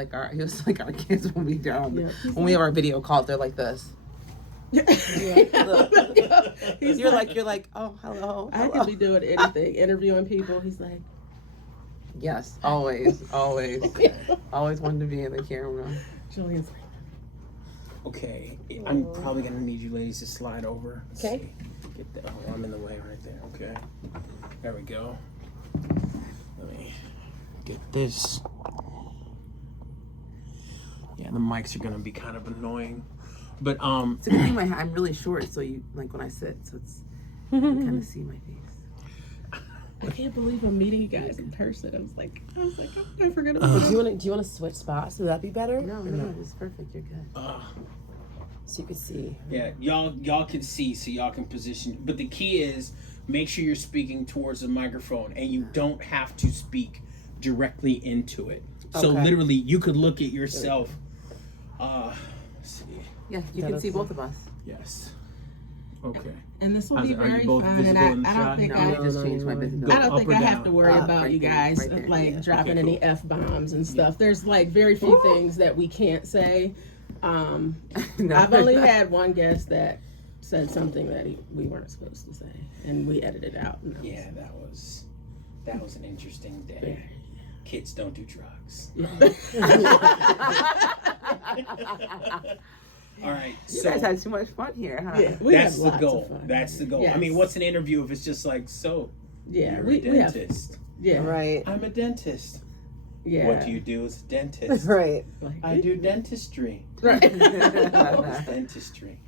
He was like our kids when we when we have our video call, they're like this. You're like, oh, hello. I could be doing anything, interviewing people. He's like, yes, always. Always wanted to be in the camera. Julian's like, okay, I'm probably gonna need you ladies to slide over. Okay. Get the, oh, I'm in the way right there. Okay, there we go. Let me get this. Yeah, the mics are gonna be kind of annoying, but It's a good thing I'm really short, so you like when I sit, so it's you kind of see my face. I can't believe I'm meeting you guys in person. I was like, I forgot about Do you want to switch spots? Would that be better? No, it's perfect. You're good. So you could see. yeah, y'all can see, so y'all can position. But the key is make sure you're speaking towards the microphone, and you don't have to speak directly into it. So Okay. literally, you could look at yourself. Let's see. Yeah, you can see both of us. Yes. Okay. And this will How's be it? Are you very both fun. visible And in the I don't shot? think No, I just changed my visibility. I don't think Up or I have down? to worry about right you there, guys right there. like Yeah. dropping Okay, any cool. F-bombs and stuff. There's like very few things that we can't say. No. I've only had one guest that said something that we weren't supposed to say, and we edited out. And that Yeah, that was an interesting day. Kids don't do drugs. All right, You so guys had too much fun here, huh? Yeah, we that's had the lots goal. of fun. That's the goal. Yes. I mean, what's an interview if it's just like, so Yeah, you're we a have. dentist? Yeah, Right. I'm a dentist. yeah. What do you do as a dentist? Right. Like, I do dentistry. right. What's dentistry?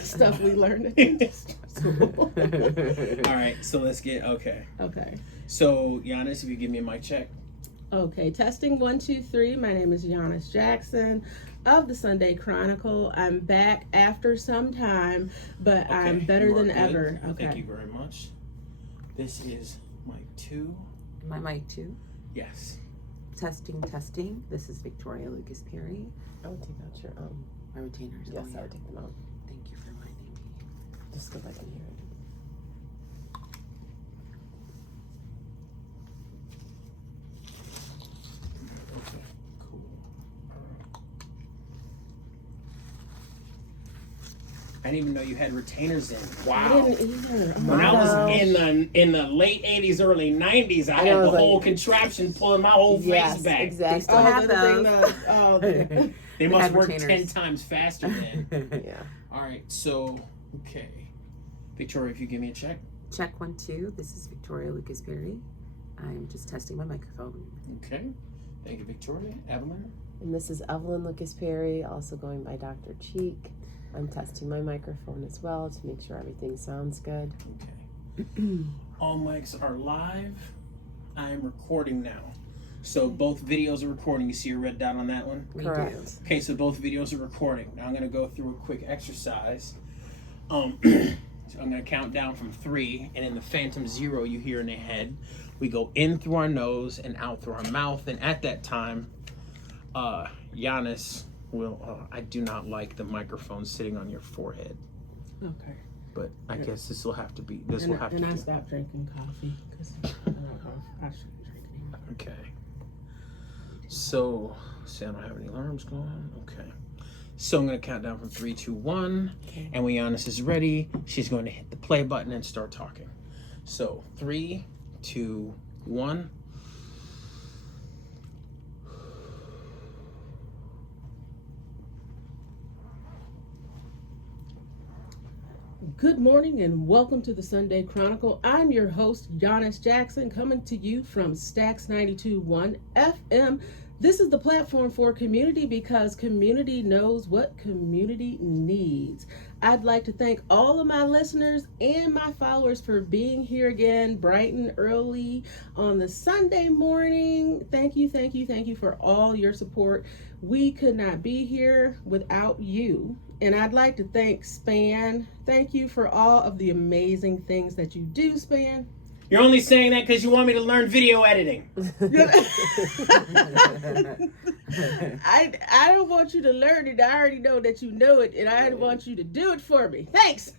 Stuff we learned in school. All right, so let's get okay. Okay. So Giannis, if you give me a mic check. Okay, testing 1, 2, 3. My name is Giannis Jackson of the Sunday Chronicle. I'm back after some time, but I'm better you are than good. ever. Okay. Thank you very much. This is mic 2. My mic too. Yes. Testing. This is Victoria Lucas Perry. I would take out your My retainers. Yes, Oh, I yeah. would take them out. Thank you for reminding me. Just so I can hear it. Okay. Cool. I didn't even know you had retainers in. I Wow. didn't either. Oh When my I was gosh. in the late 80s, early 90s, I I had know, the like- whole contraption pulling my whole face back. exactly. still have those. They must had work retainers. 10 times faster then. Yeah. All right, so, okay. Victoria, if you give me a check. Check 1, 2. This is Victoria Lucas Perry. I'm just testing my microphone. Okay. Thank you, Victoria. Evelyn. And this is Evelyn Lucas Perry, also going by Dr. Cheek. I'm testing my microphone as well to make sure everything sounds good. Okay. All mics are live. I am recording now. So both videos are recording. You see a red dot on that one? We Correct. Okay, so both videos are recording. Now I'm going to go through a quick exercise. So I'm going to count down from 3, and in the phantom 0 you hear in the head, we go in through our nose and out through our mouth. And at that time, Giannis will, I do not like the microphone sitting on your forehead, Okay. but I guess this will have to be, And I stopped drinking coffee because I shouldn't drink anymore. Okay. So, see, I don't have any alarms going. Okay. So I'm going to count down from 3, 2, 1. Okay. And when Giannis is ready, she's going to hit the play button and start talking. So 3, 2, 1. Good morning and welcome to the Sunday Chronicle. I'm your host, Giannis Jackson, coming to you from Stax 92.1 FM. This is the platform for community because community knows what community needs. I'd like to thank all of my listeners and my followers for being here again bright and early on the Sunday morning. Thank you for all your support. We could not be here without you. And I'd like to thank Span. Thank you for all of the amazing things that you do, Span. You're only saying that because you want me to learn video editing. I don't want you to learn it. I already know that you know it, and I want you to do it for me. Thanks.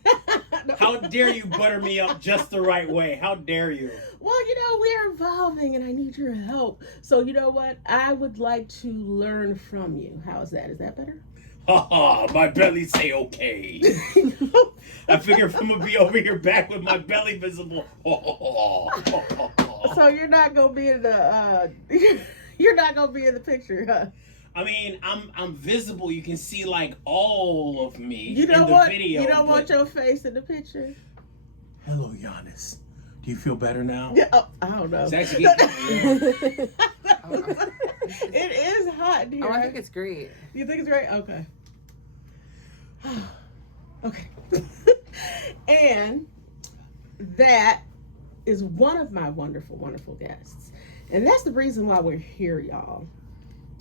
How dare you butter me up just the right way? How dare you? Well, we're evolving and I need your help. So, you know what? I would like to learn from you. How is that? Is that better? Ha ha, my belly say okay. I figure if I'm gonna be over your back with my belly visible. So you're not gonna be in the you're not gonna be in the picture, huh? I mean, I'm visible. You can see like all of me You don't in the want video. you don't want your face in the picture. Hello, Giannis. Do you feel better now? Yeah, I don't know. It's actually getting It is hot here. Oh, I think it's great. You think it's great? Okay. Okay. And that is one of my wonderful, wonderful guests. And that's the reason why we're here, y'all.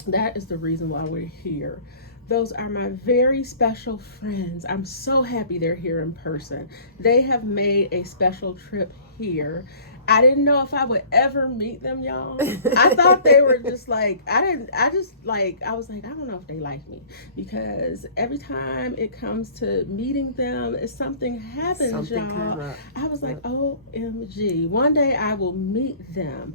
That is the reason why we're here. Those are my very special friends. I'm so happy they're here in person. They have made a special trip here. I didn't know if I would ever meet them, y'all. I thought they were just like, I was like, I don't know if they like me, because every time it comes to meeting them, something happens, y'all. I was like, OMG, one day I will meet them.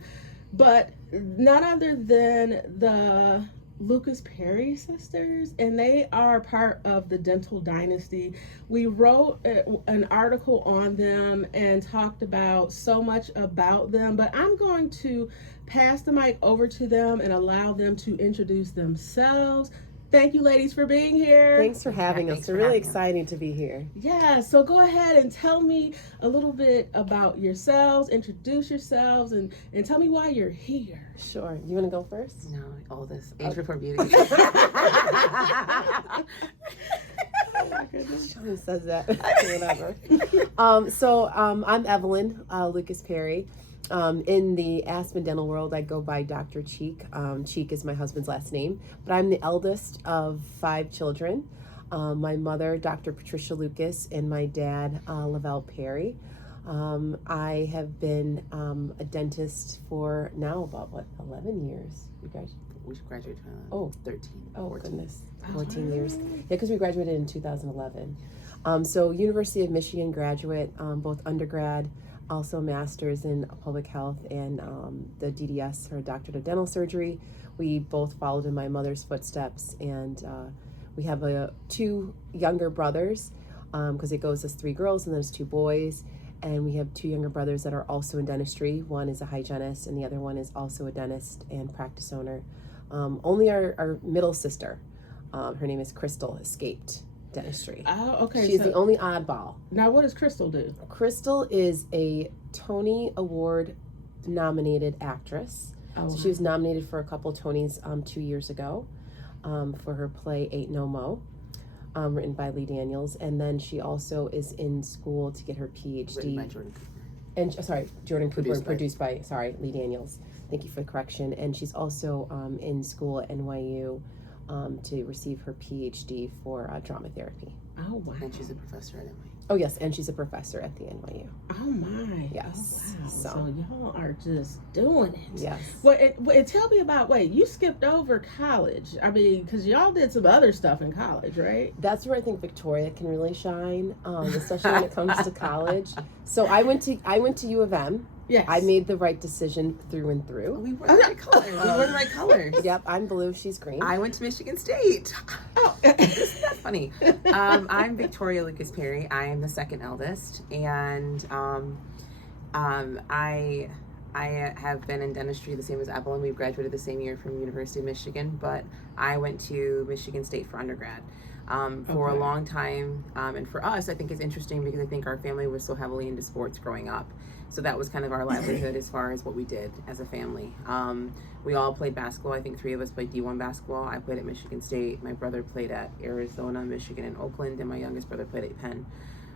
But none other than the Lucas Perry sisters, and they are part of the dental dynasty. We wrote an article on them and talked about so much about them, but I'm going to pass the mic over to them and allow them to introduce themselves. Thank you, ladies, for being here. Thanks for having us. It's really exciting to be here. Yeah, so go ahead and tell me a little bit about yourselves, introduce yourselves, and tell me why you're here. Sure. You want to go first? No, all this age before beauty. Oh my goodness. Who says that? Whatever. I'm Evelyn Lucas Perry. In the Aspen dental world, I go by Dr. Cheek. Cheek is my husband's last name, but I'm the eldest of 5 children. My mother, Dr. Patricia Lucas, and my dad, Lavelle Perry. I have been a dentist for now about 11 years. You guys? We graduated 13. Oh 14. Goodness, 14 years. Yeah, because we graduated in 2011. So University of Michigan graduate, both undergrad, also master's in public health, and the DDS, or Doctorate of Dental Surgery. We both followed in my mother's footsteps, and we have 2 younger brothers, because it goes as 3 girls and there's 2 boys. And we have 2 younger brothers that are also in dentistry. One is a hygienist, and the other one is also a dentist and practice owner. Only our middle sister, her name is Crystal, escaped dentistry. Oh, okay. She's the only oddball. Now, what does Crystal do? Crystal is a Tony Award nominated actress. Oh, So she was nominated for a couple Tonys 2 years ago for her play Ain't No Mo. Written by Lee Daniels, and then she also is in school to get her PhD. Written by Jordan Cooper. And Jordan Cooper, Produced by Lee Daniels. Thank you for the correction. And she's also in school at NYU to receive her PhD for drama therapy. Oh, wow. And she's a professor at NYU. Oh yes, and she's a professor at the NYU. Oh, my. Yes. Oh, wow. So y'all are just doing it. yes. Well, tell me about, you skipped over college. I mean, because y'all did some other stuff in college, right? That's where I think Victoria can really shine, especially when it comes to college. So I went to U of M. Yes. I made the right decision through and Oh, through. we wore the right colors. We wore the right colors. Yep, I'm blue, she's green. I went to Michigan State. Oh, Isn't that funny? I'm Victoria Lucas Perry. I am the second eldest, and I have been in dentistry the same as Evelyn. We've graduated the same year from University of Michigan, but I went to Michigan State for undergrad. For a long time, and for us, I think it's interesting because I think our family was so heavily into sports growing up. So that was kind of our livelihood as far as what we did as a family. We all played basketball. I think 3 of us played D1 basketball. I played at Michigan State. My brother played at Arizona, Michigan, and Oakland, and my youngest brother played at Penn.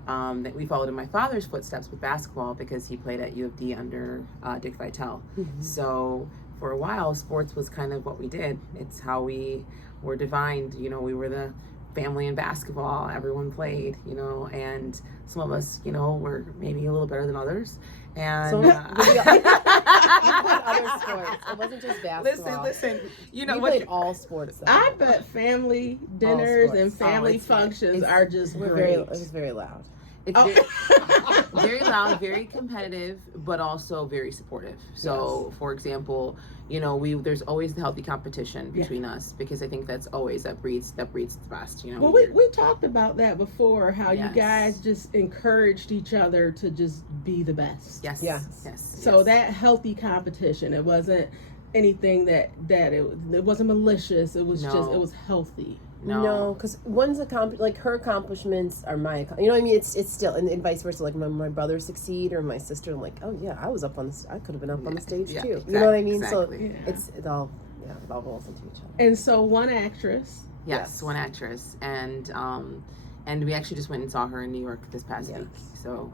That we followed in my father's footsteps with basketball because he played at U of D under Dick Vitale. Mm-hmm. So for a while, sports was kind of what we did. It's how we were defined. We were the family in basketball. Everyone played, and some of us, were maybe a little better than others. And So you played other sports. It wasn't just basketball. listen. We played all sports. Though. I bet family dinners sports. and family it's functions it's- are just It great. was very loud. It's very loud, very competitive, but also very supportive. So, for example, there's always the healthy competition between us, because I think that breeds the best. Well, we talked about that before, how you Yes. guys just encouraged each other to just be the best. Yes. Yes. Yes. So that healthy competition, it wasn't anything that it wasn't malicious. It was No. just, it was healthy. No, because one's like her accomplishments are my, you know what I mean? It's still, and vice versa. Like when my brother succeed or my sister, I'm like, oh yeah, I was up on the, I could have been up on the stage too. Exactly, You know what I mean? exactly. So it all rolls into each other. And so one actress. Yes, one actress, and we actually just went and saw her in New York this past week. So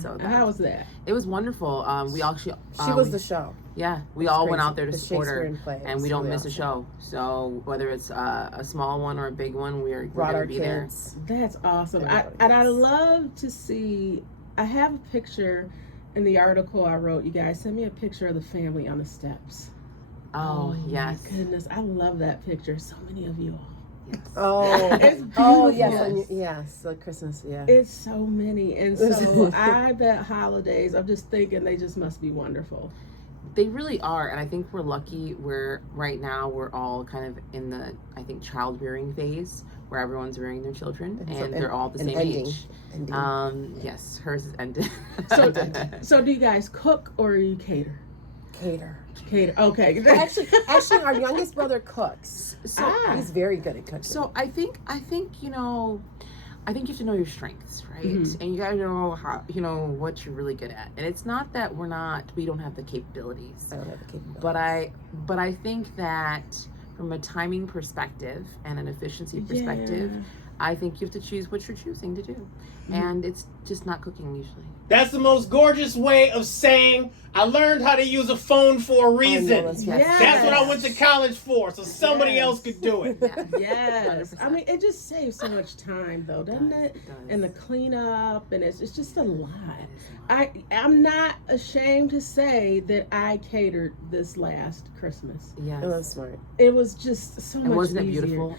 so how was that? It was wonderful. We actually She was the show. Yeah, we It's all crazy. went out there to The support her, Shakespearean play and was we don't really miss a awesome. show. So whether it's a small one or a big one, we're Brought gonna our be there. kids. That's awesome. I Everybody is. love to see. I have a picture in the article I wrote. You guys sent me a picture of the family on the steps. Oh yes. My goodness, I love that picture. So many of you all. Oh, It's oh beautiful. yes, yes, like Christmas, yeah. It's so many, and so I bet holidays. I'm just thinking they just must be wonderful. They really are, and I think we're lucky. Right now we're all kind of in the, I think, child-rearing phase, where everyone's rearing their children, and they're all the same age. Ending. Yes, hers is ended. So do you guys cook or you cater? Cater. Okay. Actually, our youngest brother cooks. So He's very good at cooking. So I think you have to know your strengths, right? Mhm. And you gotta know how what you're really good at. And it's not that we don't have the capabilities, I don't have the capabilities. but I think that from a timing perspective and an efficiency perspective, I think you have to choose what you're choosing to do, and it's just not cooking usually. That's the most gorgeous way of saying I learned how to use a phone for a reason. that's That's what I went to college for, so somebody else could do it. Yes. 100%. I mean, it just saves so much time, though, doesn't it? It does. And the cleanup, and it's just a lot. I'm not ashamed to say that I catered this last Christmas. Yes. Oh, that's smart. It was just so And much wasn't it easier. beautiful?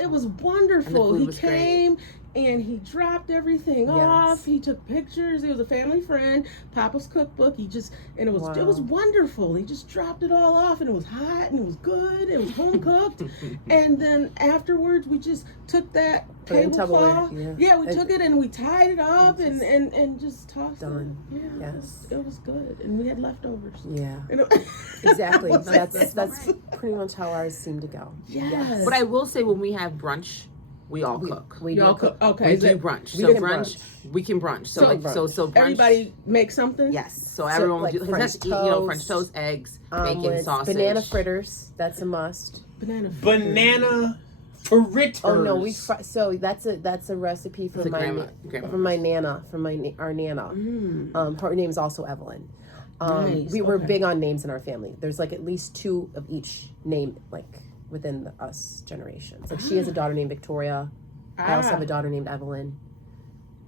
It was wonderful. And the food He was great. came and he dropped everything off. He took pictures. He was a family friend. Papa's cookbook. It was wonderful. He just dropped it all off, and it was hot and it was good. It was home cooked. And then afterwards, we just took that Put it in tablecloth. Tupperware, Yeah, we took it and we tied it up and just tossed Done. it. Yeah, Yes. it was good, and we had leftovers. Yeah. You know? Exactly. That's That's pretty much how ours seem to go. Yes. But I will say, when we have brunch, we all cook. We Y'all do cook. Okay. We is do it- brunch. we So can brunch, we can brunch. So brunch. Everybody make something. Yes. So everyone like will do. French That's French toast, eggs, bacon, omelets, sausage, banana fritters. That's a must. Banana fritters. Oh no, so that's a recipe It's from a my grandma. our nana. Mm. Her name's also Evelyn. Nice, We were okay. big on names in our family. There's like at least 2 of each name, like within us generations. Like she has a daughter named Victoria. I also have a daughter named Evelyn.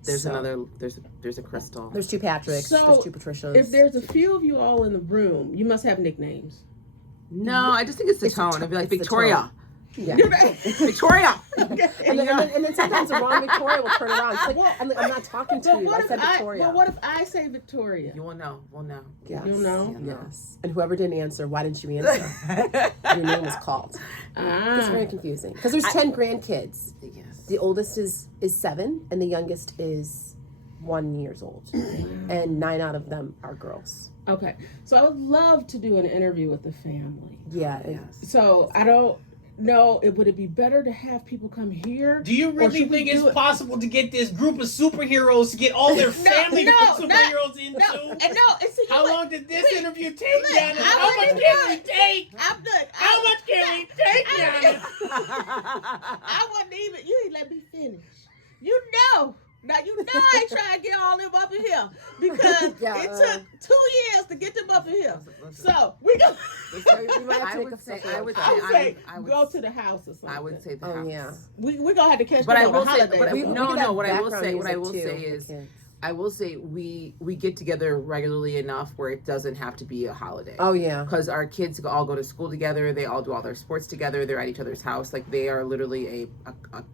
There's So, another. There's a Crystal. There's 2 Patricks. So, there's 2 Patricias. If there's a few of you all in the room, you must have nicknames. No, I just think it's the It's the tone. tone. I'd be like It's the Victoria. yeah. Victoria. And then sometimes the wrong Victoria will turn around. It's like, I'm not talking to But you. I said Victoria. But what if I say Victoria? You will know. We'll know. Yes. You'll know? Yes. And whoever didn't answer, why didn't you answer? Your name was called. It's very confusing. Because there's 10 grandkids. Yes. The oldest is 7, and the youngest is 1 year old. And 9 out of them are girls. Okay. So I would love to do an interview with the family. Yeah. Yes. So I don't know. Would it be better to have people come here? Do you Or really should we think do it's it- possible to get this group of superheroes to get all their family superheroes into? How long did this interview take, Yana? How much can we take? I'm good. How much can we take, Yana? I wasn't even. You didn't let me finish. You know. Now you know I ain't trying to get all them up in here because it took 2 years to get them up in here. So we go. We might have to make a separate I would episode. say Go to the house or something. I would say the Oh, house. yeah. We're gonna have to catch. But them I on the will say, holiday. but We no, could no. have What I will background say music, too, is, for kids. I will say we get together regularly enough where it doesn't have to be a holiday. Oh, yeah. Because our kids all go to school together. They all do all their sports together. They're at each other's house. Like they are literally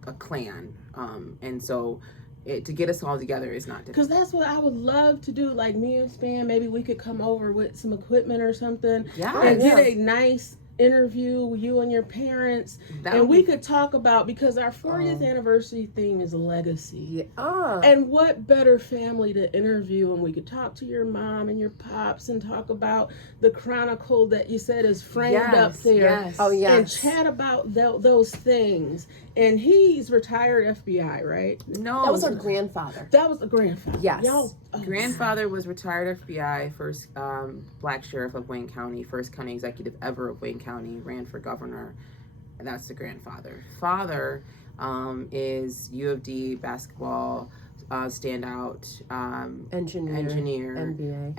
a clan. And so to get us all together is not Because difficult. that's what I would love to do. Like me and Span, maybe we could come over with some equipment or something Yeah, and yeah. get a nice interview with you and your parents. that And would we be- could talk about, because our 40th anniversary theme is legacy. Yeah. And what better family to interview? And we could talk to your mom and your pops and talk about the chronicle that you said is framed up there. Yes. Oh, yeah. And chat about those things. And he's retired FBI, right? No, That was our grandfather. That was the grandfather. Yes. grandfather was retired FBI, first black sheriff of Wayne County, first county executive ever of Wayne County, ran for governor. And that's the grandfather. Father is U of D basketball standout, engineer, MBA.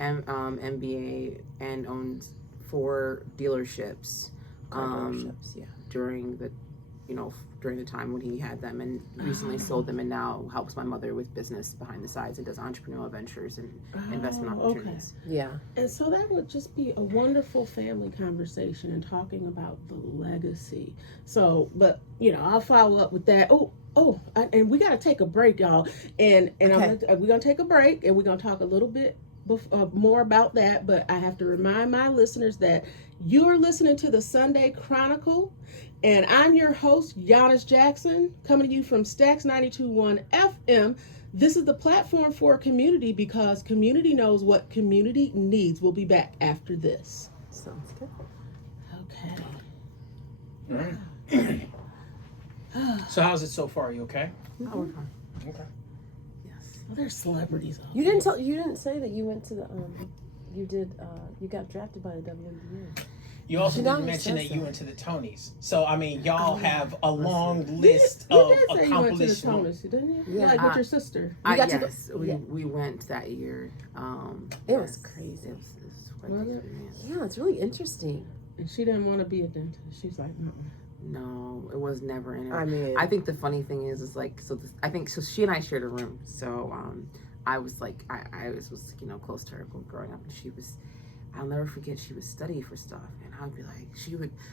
MBA, and owned 4 dealerships Dealerships, yeah. during the time when he had them, and recently sold them, and now helps my mother with business behind the sides and does entrepreneurial ventures and investment opportunities. Yeah. And so that would just be a wonderful family conversation and talking about the legacy. So, but I'll follow up with that. And we got to take a break, y'all. And Okay. we're gonna take a break, and we're gonna talk a little bit more about that. But I have to remind my listeners that you're listening to the Sunday Chronicle, and I'm your host, Giannis Jackson, coming to you from Stacks 92.1 FM. This is the platform for community, because community knows what community needs. We'll be back after this. Sounds good. Okay. All right. So how's it so far? You okay? Oh, we're fine. Okay. Yes. Well, there's celebrities. You didn't say that you went to the you got drafted by the WNBA. You also She didn't never mention says that you that. went to the Tonys. So I mean, y'all have a long You list did of say you went to the accomplishments. Thomas, didn't you? Yeah. Like with your sister. You got to go- Yes, yeah. we went that year. It was yes, crazy. It was quite Was the it? experience. Yeah, it's really interesting. And she didn't want to be a dentist. She's like, no. No, it was never in her. I mean, I think the funny thing is like, so she and I shared a room. So I was like, I was close to her growing up, and she was, I'll never forget, she would study for stuff, and I'd be like,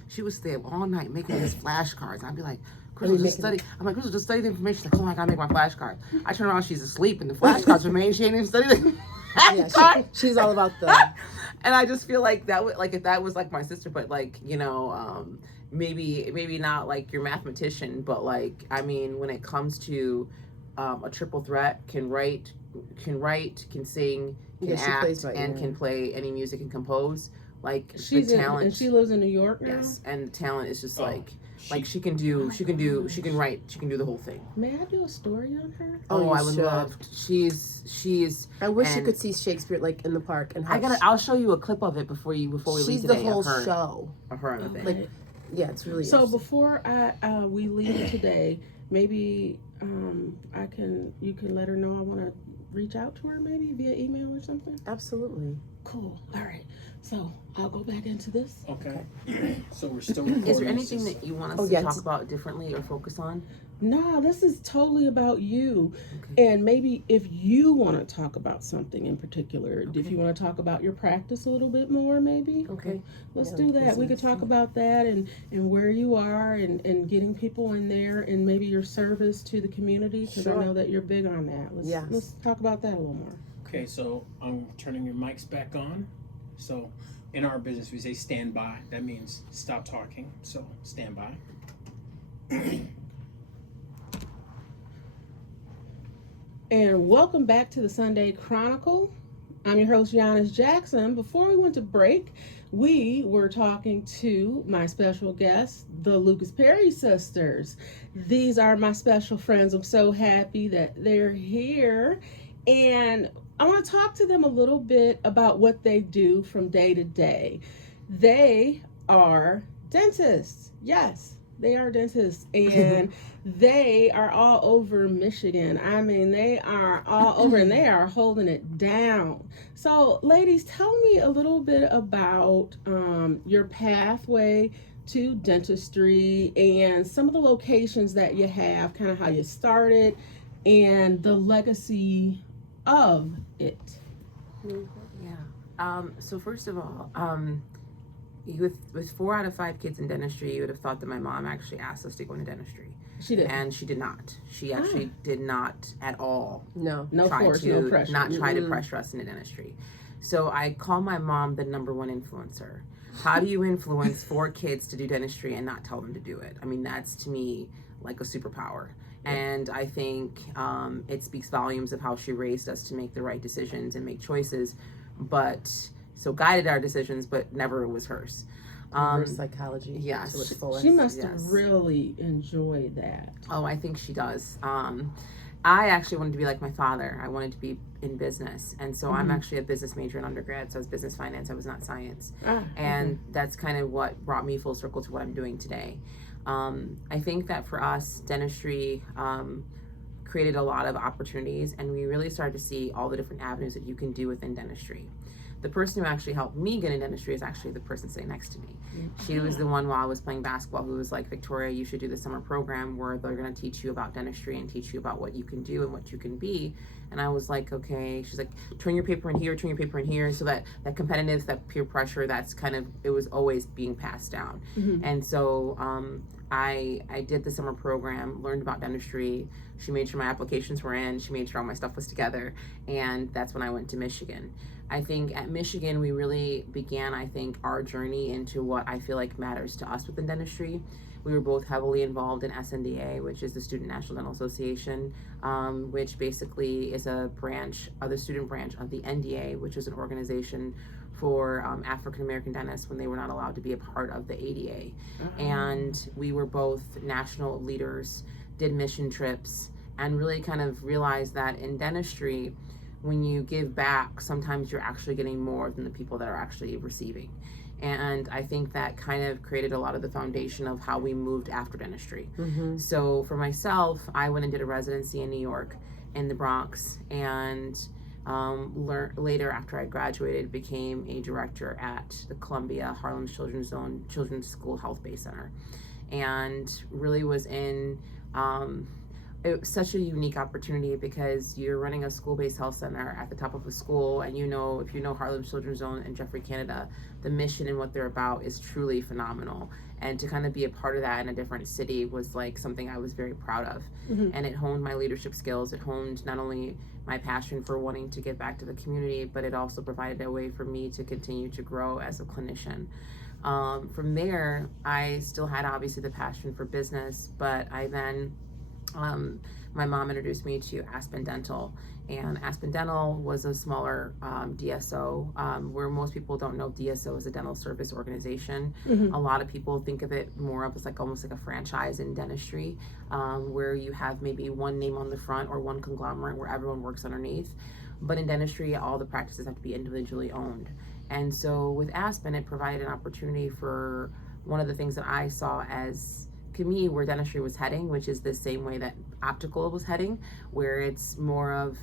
she would stay up all night making these flashcards. I'd be like, Crystal, just study. I'm like, Crystal, just study the information. She's like, oh, I gotta make my flashcards. I turn around, she's asleep, and the flashcards remain. She ain't even studied them. yeah, she's all about the. And I just feel like that would, like, if that was like my sister, but like, maybe not like your mathematician, but like, I mean, when it comes to a triple threat, can write, can sing, can Yeah, she act, plays right, and yeah. can play any music and compose. Like, She's the in, talent. and she lives in New York now. Yes, and the talent is just Oh, like she can do, she can write, she can do the whole thing. May I do a story on her? Oh, you I would should. love. She's. I wish you and could see Shakespeare like in the park and how I'll show you a clip of it before we leave she's today. the whole of her, show. Of her on the thing. Like, yeah, it's really So interesting. before we leave today, maybe you can let her know I want to reach out to her, maybe via email or something. Absolutely. Cool. All right. So I'll go back into this. Okay. So we're still recording. Is there anything that you want us Oh, to yeah, talk just- about differently or focus on? No, this is totally about you. Okay. And maybe if you want to talk about something in particular, if Okay. you want to talk about your practice a little bit more, maybe. Okay. Let's Yeah, do that. We could business. talk about that and where you are and getting people in there and maybe your service to the community, because Sure. I know that you're big on that. Yes. Let's talk about that a little more. Okay, so I'm turning your mics back on. So in our business, we say stand by. That means stop talking. So stand by. And welcome back to the Sunday Chronicle. I'm your host, Giannis Jackson. Before we went to break, we were talking to my special guests, the Lucas Perry sisters. These are my special friends. I'm so happy that they're here. And I want to talk to them a little bit about what they do from day to day. They are dentists. Yes, they are dentists. And they are all over Michigan. I mean, they are all over and they are holding it down. So, ladies, tell me a little bit about your pathway to dentistry and some of the locations that you have, kind of how you started, and the legacy of it. Yeah. So first of all, with 4 out of 5 kids in dentistry, you would have thought that my mom actually asked us to go into dentistry. She did. And she did not. She actually did not at all No. No force, no pressure. not try to pressure us into dentistry. So I call my mom the #1 influencer. How do you influence 4 kids to do dentistry and not tell them to do it? I mean, that's to me like a superpower. And I think it speaks volumes of how she raised us to make the right decisions and make choices, but so guided our decisions, but never was hers. Reverse psychology. yes. To its fullest. She must Yes. have really enjoyed that. Oh, I think she does. I actually wanted to be like my father. I wanted to be in business. And so I'm actually a business major in undergrad. So I was business finance. I was not science. And that's kind of what brought me full circle to what I'm doing today. I think that for us, dentistry created a lot of opportunities, and we really started to see all the different avenues that you can do within dentistry. The person who actually helped me get in dentistry is actually the person sitting next to me. She was the one while I was playing basketball who was like, Victoria, you should do the summer program where they're going to teach you about dentistry and teach you about what you can do and what you can be. And I was like, okay. She's like, turn your paper in here, turn your paper in here. So that competitive, that peer pressure, that's kind of, it was always being passed down. And so I did the summer program, learned about dentistry. She made sure my applications were in. She made sure all my stuff was together. And that's when I went to Michigan. I think at Michigan, we really began, our journey into what I feel like matters to us within dentistry. We were both heavily involved in SNDA, which is the Student National Dental Association, which basically is a branch, the student branch of the NDA, which is an organization for African-American dentists when they were not allowed to be a part of the ADA. And we were both national leaders, did mission trips, and really kind of realized that in dentistry, when you give back, sometimes you're actually getting more than the people that are actually receiving. And I think that kind of created a lot of the foundation of how we moved after dentistry. So for myself, I went and did a residency in New York, in the Bronx, and later after I graduated, became a director at the Columbia Harlem Children's School Health-Based Center, and really was in it was such a unique opportunity because you're running a school-based health center at the top of a school, and if you know Harlem Children's Zone and Jeffrey, Canada, the mission and what they're about is truly phenomenal. And to kind of be a part of that in a different city was like something I was very proud of. And it honed my leadership skills. It honed not only my passion for wanting to give back to the community, but it also provided a way for me to continue to grow as a clinician. From there, I still had obviously the passion for business, but I then my mom introduced me to Aspen Dental, and Aspen Dental was a smaller DSO, where most people don't know DSO is a dental service organization. A lot of people think of it more of as like almost like a franchise in dentistry, where you have maybe one name on the front or one conglomerate where everyone works underneath. But in dentistry, all the practices have to be individually owned. And so with Aspen, it provided an opportunity for one of the things that I saw as to me where dentistry was heading, which is the same way that optical was heading, where it's more of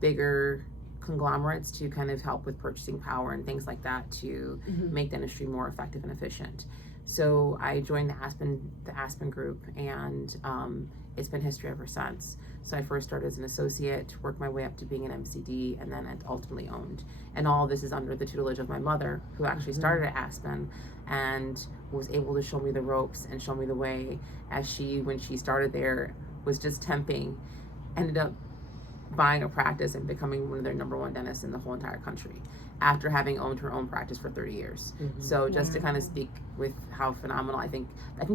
bigger conglomerates to kind of help with purchasing power and things like that to make dentistry more effective and efficient. So I joined the Aspen group, and it's been history ever since. So I first started as an associate, worked my way up to being an MCD, and then I ultimately owned. And all of this is under the tutelage of my mother, who actually started at Aspen and was able to show me the ropes and show me the way, as she, when she started there, was just temping, ended up buying a practice and becoming one of their #1 dentists in the whole entire country after having owned her own practice for 30 years. So just to kind of speak with how phenomenal, I think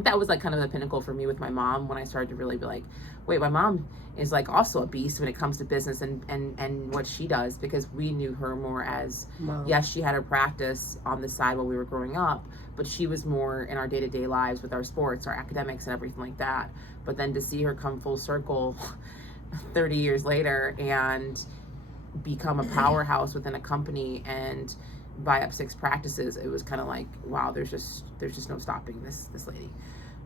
that was like kind of the pinnacle for me with my mom, when I started to really be like, wait, my mom is like also a beast when it comes to business and what she does, because we knew her more as, yes, she had her practice on the side while we were growing up, but she was more in our day-to-day lives with our sports, our academics, and everything like that. But then to see her come full circle 30 years later and become a powerhouse within a company and buy up 6 practices, it was kind of like, wow, there's just no stopping this lady.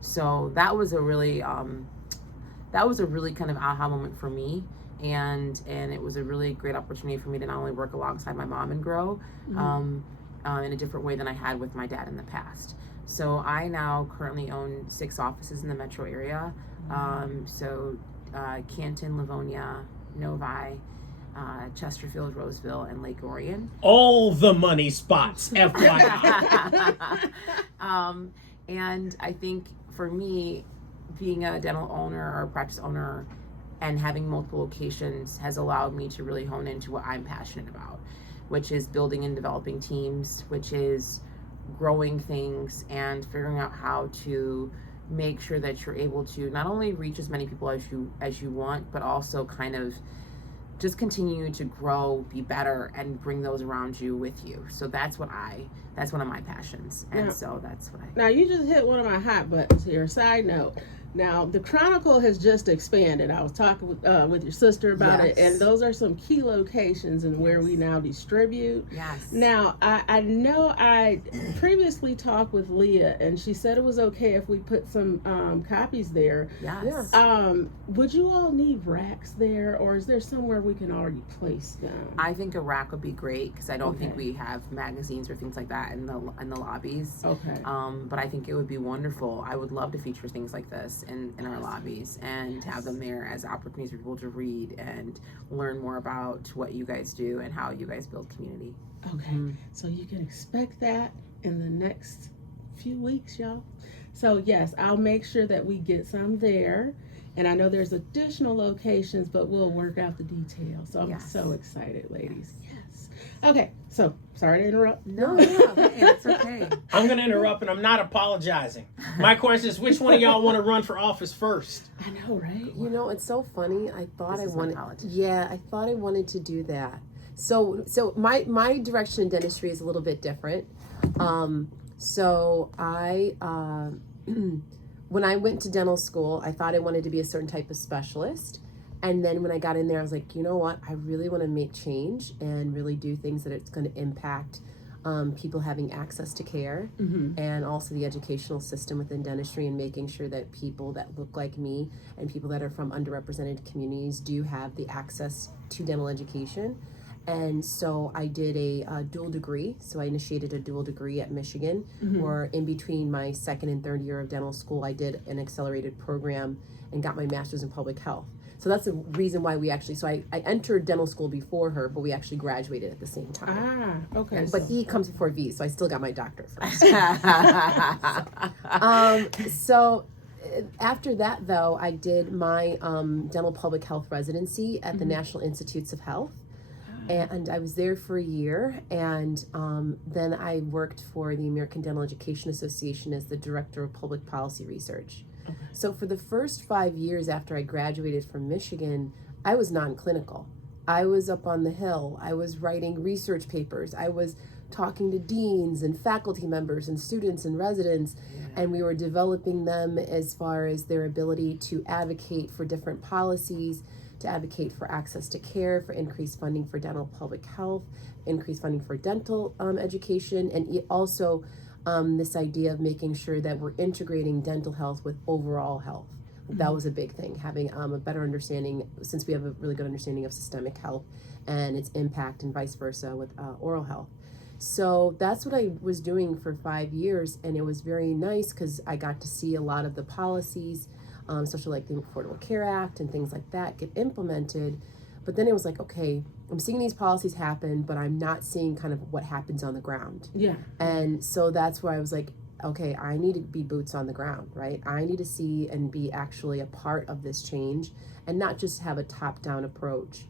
So that was a really kind of aha moment for me, and it was a really great opportunity for me to not only work alongside my mom and grow in a different way than I had with my dad in the past. So I now currently own 6 offices in the metro area. Canton, Livonia, Novi, Chesterfield, Roseville, and Lake Orion. All the money spots, FYI. And I think for me, being a dental owner or practice owner and having multiple locations has allowed me to really hone into what I'm passionate about, which is building and developing teams, which is growing things and figuring out how to make sure that you're able to not only reach as many people as you want, but also kind of just continue to grow, be better, and bring those around you with you. So that's one of my passions. And so that's what I... Now, you just hit one of my hot buttons here. Side note. Now, the Chronicle has just expanded. I was talking with your sister about it, and those are some key locations and where we now distribute. Yes. Now, I know I previously talked with Leah, and she said it was okay if we put some copies there. Yes. Would you all need racks there, or is there somewhere we can already place them? I think a rack would be great because I don't think we have magazines or things like that in the lobbies. Okay. But I think it would be wonderful. I would love to feature things like this in our lobbies and have them there as opportunities for people to read and learn more about what you guys do and how you guys build community. Okay, so you can expect that in the next few weeks, y'all. So yes, I'll make sure that we get some there. And I know there's additional locations, but we'll work out the details. So I'm so excited, ladies. Yes. Okay, so sorry to interrupt. No, it's okay. I'm going to interrupt, and I'm not apologizing. My question is, which one of y'all want to run for office first? I know, right? You know, it's so funny. I thought This I is my wanted. politician. Yeah, I thought I wanted to do that. So my direction in dentistry is a little bit different. So I when I went to dental school, I thought I wanted to be a certain type of specialist. And then when I got in there, I was like, you know what? I really want to make change and really do things that it's going to impact people having access to care, and also the educational system within dentistry, and making sure that people that look like me and people that are from underrepresented communities do have the access to dental education. And so I did a dual degree. So I initiated a dual degree at Michigan, where in between my second and third year of dental school, I did an accelerated program and got my master's in public health. So that's the reason why we actually, so I entered dental school before her, but we actually graduated at the same time. Ah, okay. But E comes before V, so I still got my doctorate first. So after that, though, I did my dental public health residency at the National Institutes of Health. And I was there for a year, and then I worked for the American Dental Education Association as the Director of Public Policy Research. Okay. So for the first 5 years after I graduated from Michigan, I was non-clinical. I was up on the Hill. I was writing research papers. I was talking to deans and faculty members and students and residents, and we were developing them as far as their ability to advocate for different policies, to advocate for access to care, for increased funding for dental public health, increased funding for dental education, and also this idea of making sure that we're integrating dental health with overall health. That was a big thing, having a better understanding, since we have a really good understanding of systemic health and its impact, and vice versa with oral health. So that's what I was doing for 5 years, and it was very nice because I got to see a lot of the policies, especially like the Affordable Care Act and things like that, get implemented. But then it was like, okay, I'm seeing these policies happen, but I'm not seeing kind of what happens on the ground. Yeah. And so that's where I was like, okay, I need to be boots on the ground, right? I need to see and be actually a part of this change and not just have a top-down approach.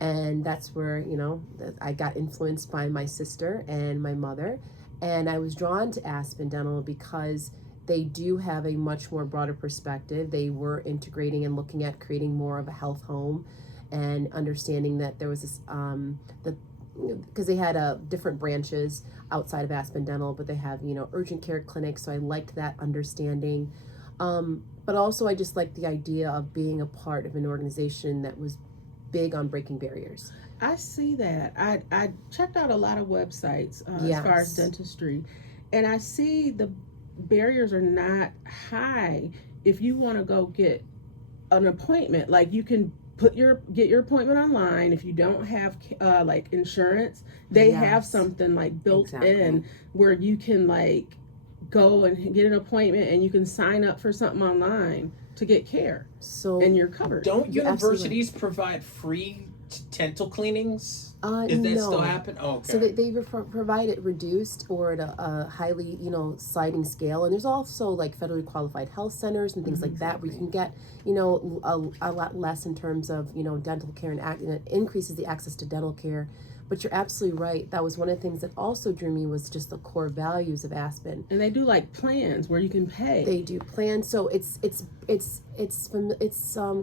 And that's where, you know, I got influenced by my sister and my mother. And I was drawn to Aspen Dental because they do have a much more broader perspective. They were integrating and looking at creating more of a health home, and understanding that there was this, because they had different branches outside of Aspen Dental, but they have, you know, urgent care clinics. So I liked that understanding. But also I just liked the idea of being a part of an organization that was big on breaking barriers. I see that. I checked out a lot of websites as far as dentistry, and I see the barriers are not high. If you want to go get an appointment, like you can get your appointment online. If you don't have like insurance, they have something like built in where you can like go and get an appointment, and you can sign up for something online to get care. So and you're covered. Don't universities provide free dental cleanings? Is that still happen? Oh, okay. So they provide it reduced or at a highly, sliding scale. And there's also like federally qualified health centers and things like that where you can get, a lot less in terms of, dental care, and it increases the access to dental care. But you're absolutely right. That was one of the things that also drew me, was just the core values of Aspen. And they do like plans where you can pay. They do plans, so it's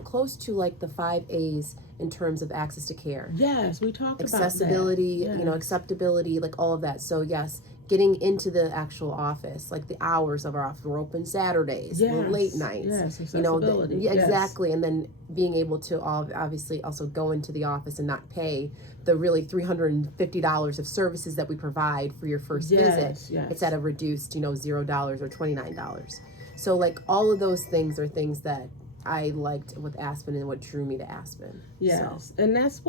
close to like the 5 A's in terms of access to care. Yes, we talked about that. Accessibility, Yes. Acceptability, like all of that. So yes, getting into the actual office, like the hours of our office, we're open Saturdays, Yes. late nights. Yes, accessibility. Yeah, Yes. exactly. And then being able to obviously also go into the office and not pay the really $350 of services that we provide for your first visit. Yes. It's at a reduced, $0 or $29. So like all of those things are things that I liked with Aspen and what drew me to Aspen. Yes, and that's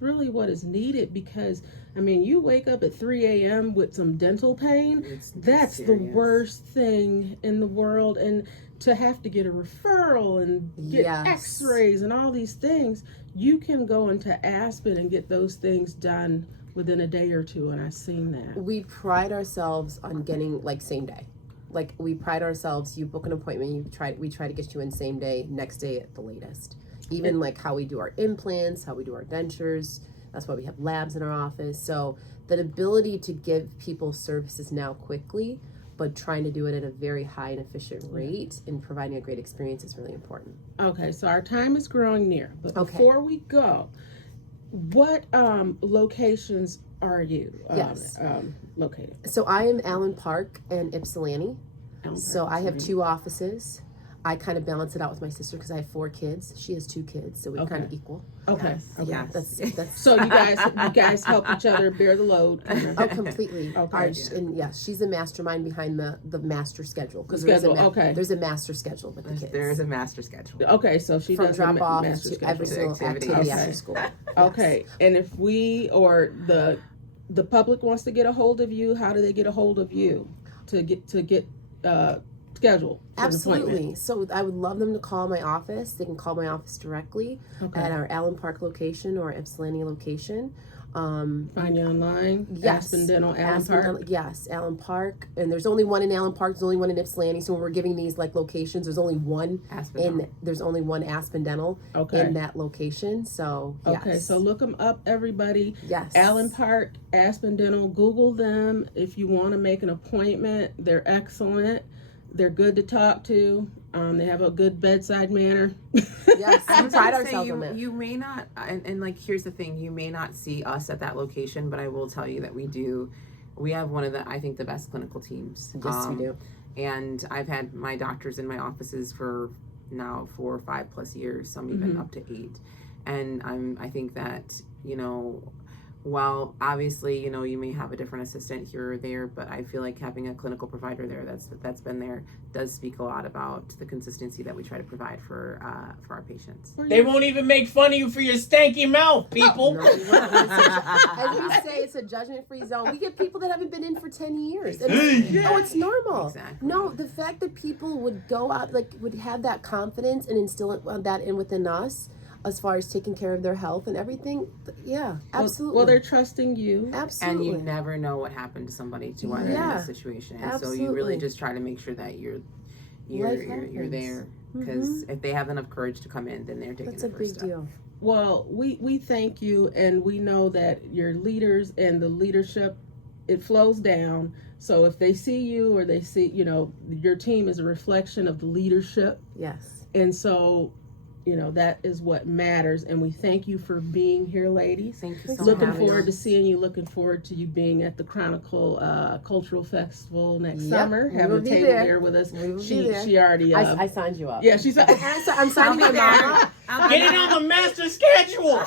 really what is needed, because you wake up at 3 a.m. with some dental pain. That's the worst thing in the world, and to have to get a referral and get x-rays and all these things, you can go into Aspen and get those things done within a day or two, and I've seen that. We pride ourselves on getting like same day. Like we pride ourselves, you book an appointment, we try to get you in same day, next day at the latest. Even like how we do our implants, how we do our dentures. That's why we have labs in our office. So that ability to give people services now quickly, but trying to do it at a very high and efficient rate and providing a great experience is really important. Okay, so our time is growing near, but Okay. before we go, what locations are you located? So I am Allen Park and Ypsilanti. So I have 2 offices. I kind of balance it out with my sister because I have 4 kids. She has 2 kids, so we kind of equal. Okay. Yes. That's So you guys help each other bear the load. oh, completely. Okay. And yes, she's the mastermind behind the master schedule, because there's a master schedule with the kids. There is a master schedule. Okay, so she From does drop the off master to schedule. every single activity Okay. after school. Okay, and if we or the public wants to get a hold of you, how do they get a hold of you to get schedule an Absolutely. appointment? So I would love them to call my office. They can call my office directly at our Allen Park location or Ypsilanti location. Find you online. Yes. Aspen Dental, Allen Park. Yes, Allen Park. And there's only one in Allen Park. There's only one in Ypsilanti. So when we're giving these like locations, there's only one there's only one Aspen Dental in that location. So yes. Okay, so look them up, everybody. Yes. Allen Park, Aspen Dental. Google them if you want to make an appointment. They're excellent. They're good to talk to. They have a good bedside manner. Yes, I we would pride say ourselves on that. you may not, and like here's the thing, you may not see us at that location, but I will tell you that we have one of the best clinical teams. Yes, we do. And I've had my doctors in my offices for now 4 or 5 plus years, some even up to 8. And I think that, while obviously, you may have a different assistant here or there, but I feel like having a clinical provider there that's been there does speak a lot about the consistency that we try to provide for our patients. They won't even make fun of you for your stanky mouth, people. No, as we say, it's a judgment-free zone. We get people that haven't been in for 10 years. And it's normal. Exactly. No, the fact that people would go out, would have that confidence and instill that in within us, as far as taking care of their health and everything, absolutely. Well, they're trusting you. Absolutely. And you never know what happened to somebody to why they're in this situation. And so you really just try to make sure that you're there. Because if they have enough courage to come in, then they're taking That's the a first big step. deal. Well, we thank you, and we know that your leaders and the leadership, it flows down. So if they see you or they see, your team is a reflection of the leadership. Yes. And so, that is what matters. And we thank you for being here, ladies. Thank you so much. Looking forward to seeing you. Looking forward to you being at the Chronicle Cultural Festival next summer. Having a table there with us. She already. I signed you up. Yeah, she said. I'm signing my mom up. Get it on the master schedule.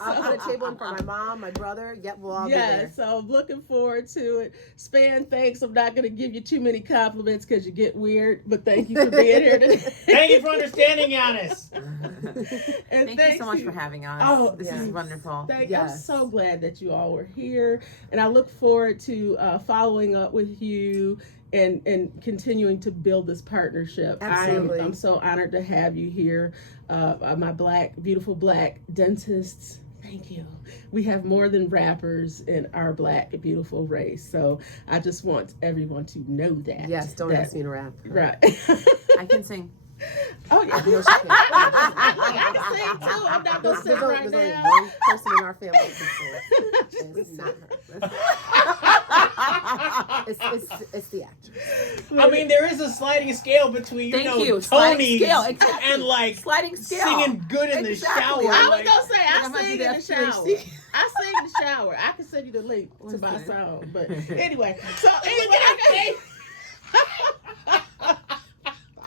I'll put a table in for my mom, my brother. Yep, we'll all be there. So I'm looking forward to it. Span, thanks. I'm not going to give you too many compliments because you get weird, but thank you for being here today. Thank you for understanding, Giannis. And Thank you so much for having us. Oh, this is wonderful. I'm so glad that you all were here, and I look forward to following up with you and continuing to build this partnership. Absolutely. I'm so honored to have you here. My beautiful black dentists. Thank you. We have more than rappers in our black, beautiful race. So I just want everyone to know that. Yes, don't ask me to rap. Right. I can sing. Oh, yeah. No, she can't. I can sing too. I'm not going to sing right There's now. only one person in our family who can sing. It's not her. It's the actress. I mean, there is a sliding scale between Sliding Tony's scale, exactly. and like Sliding scale. singing good in Exactly. the shower. I was Like, going to say, I I might sing do in the the shower. FQHC. I sing in the shower. I can send you the link to my Listen. song. But anyway, so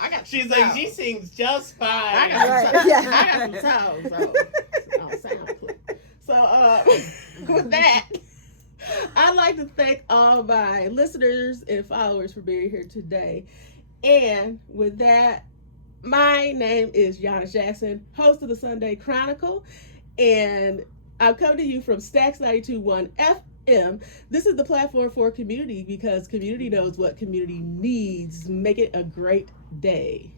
I got she's some like, songs. she sings just fine. I got Right, some, yeah. I got some songs on SoundCloud. So with that, I'd like to thank all my listeners and followers for being here today. And with that, my name is Giannis Jackson, host of the Sunday Chronicle, and I'm coming to you from Stacks 92.1 FM. This is the platform for community because community knows what community needs. Make it a great day.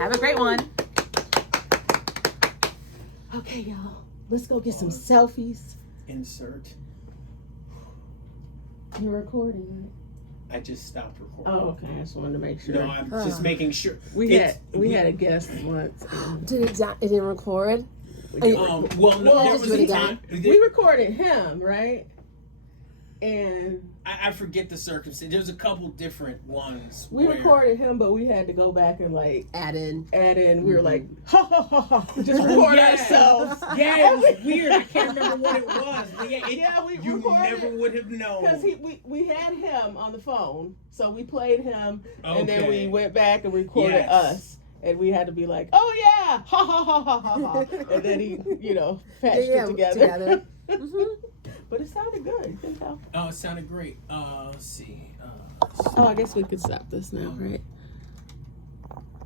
Have a great one. Okay, y'all, let's go get some selfies. Insert. You're recording, right? I just stopped recording. Oh, okay. I just wanted to make sure. No, I'm just making sure. We had a guest once. Did it didn't record? Well, no, there just was do it a again. time. We recorded him, right? And I forget the circumstance. There's a couple different ones. we where- recorded him, but we had to go back and like Add in. add in. We were like, ha ha ha ha, just record Yeah. ourselves. Yeah, it was weird. I can't remember what it was. But yeah, We you recorded never would have known. because we had him on the phone, so we played him, and then we Okay. went back and recorded Yes. us. And we had to be like, oh yeah, ha ha ha ha ha ha. And then he, patched it together. But it sounded good. You can tell. Oh, it sounded great. Let's see. Oh, I guess we could stop this now, right?